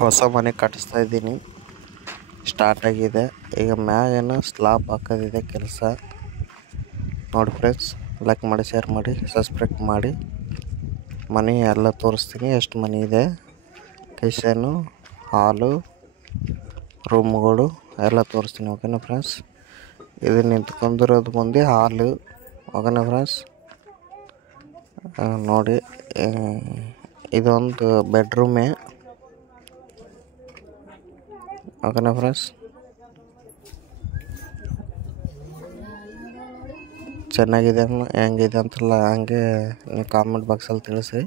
ಹೊಸ ಮನೆ ಕಟ್ಟಿಸ್ತಾ ಇದ್ದೀನಿ. ಸ್ಟಾರ್ಟ್ ಆಗಿದೆ. ಈಗ ಮ್ಯಾಗೇನು ಸ್ಲಾಬ್ ಹಾಕೋದಿದೆ ಕೆಲಸ. ನೋಡಿ ಫ್ರೆಂಡ್ಸ್, ಲೈಕ್ ಮಾಡಿ, ಶೇರ್ ಮಾಡಿ, ಸಬ್ಸ್ಕ್ರೈಬ್ ಮಾಡಿ. ಮನೆ ಎಲ್ಲ ತೋರಿಸ್ತೀನಿ. ಎಷ್ಟು ಮನೆ ಇದೆ, ಕಿಚನು, ಹಾಲು, ರೂಮ್ಗಳು ಎಲ್ಲ ತೋರಿಸ್ತೀನಿ. ಓಕೆನಾ ಫ್ರೆಂಡ್ಸ್. ಇದು ನಿಂತ್ಕೊಂಡಿರೋದು ಮುಂದೆ ಹಾಲು. ಓಕೆನಾ ಫ್ರೆಂಡ್ಸ್. ನೋಡಿ, ಇದೊಂದು ಬೆಡ್ರೂಮೇ. ಓಕೆನಾ ಫ್ರೆಂಡ್ಸ್. ಚೆನ್ನಾಗಿದೆ ಹೆಂಗಿದೆ ಅಂತಲ್ಲ ಹಂಗೆ ನೀವು ಕಾಮೆಂಟ್ ಬಾಕ್ಸಲ್ಲಿ ತಿಳಿಸಿ.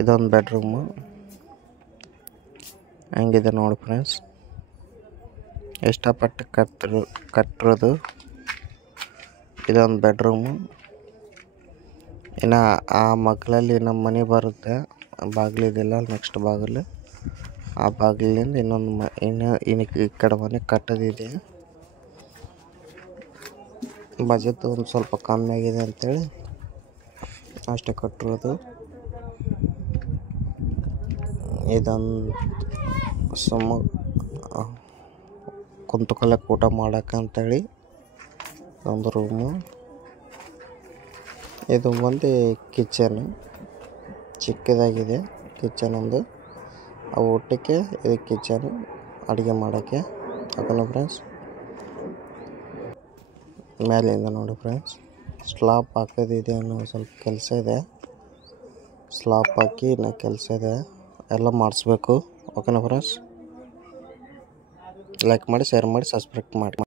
ಇದೊಂದು ಬೆಡ್ರೂಮು ಹೆಂಗಿದೆ ನೋಡಿ ಫ್ರೆಂಡ್ಸ್. ಇಷ್ಟಪಟ್ಟು ಕಟ್ಟಿರೋದು ಇದೊಂದು ಬೆಡ್ರೂಮು. ಇನ್ನು ಆ ಮಗ್ಲಲ್ಲಿ ನಮ್ಮ ಮನೆ ಬರುತ್ತೆ. ಬಾಗಿಲಿದೆಲ್ಲ ನೆಕ್ಸ್ಟ್ ಬಾಗಿಲು. ಆ ಬಾಗಿಲಿಂದ ಇನ್ನು ಈ ಕಡೆ ಮನೆ ಕಟ್ಟೋದಿದೆ. ಬಜೆಟ್ ಒಂದು ಸ್ವಲ್ಪ ಕಮ್ಮಿ ಆಗಿದೆ ಅಂತೇಳಿ ಅಷ್ಟೇ ಕಟ್ಟಿರೋದು. ಇದೊಂದು ಕುಂತ್ಕೊಳ್ಳೋಕೆ ಊಟ ಮಾಡೋಕ್ಕಂತೇಳಿ ಒಂದು ರೂಮು. ಇದು ಒಂದು ಕಿಚನು, ಚಿಕ್ಕದಾಗಿದೆ ಕಿಚನ್ ಒಂದು. ಆ ಊಟಕ್ಕೆ ಇದು ಕಿಚನು, ಅಡುಗೆ ಮಾಡೋಕ್ಕೆ. ಓಕೆನಾ ಫ್ರೆಂಡ್ಸ್. ಮೇಲಿಂದ ನೋಡಿ ಫ್ರೆಂಡ್ಸ್, ಸ್ಲಾಬ್ ಹಾಕೋದಿದೆ. ಇನ್ನೂ ಸ್ವಲ್ಪ ಕೆಲಸ ಇದೆ. ಸ್ಲಾಬ್ ಹಾಕಿ ಇನ್ನೂ ಕೆಲಸ ಇದೆ, ಎಲ್ಲ ಮಾಡಿಸ್ಬೇಕು. ಓಕೆನಾ ಫ್ರೆಂಡ್ಸ್. ಲೈಕ್ ಮಾಡಿ, ಶೇರ್ ಮಾಡಿ, ಸಬ್ಸ್ಕ್ರೈಬ್ ಮಾಡಿ.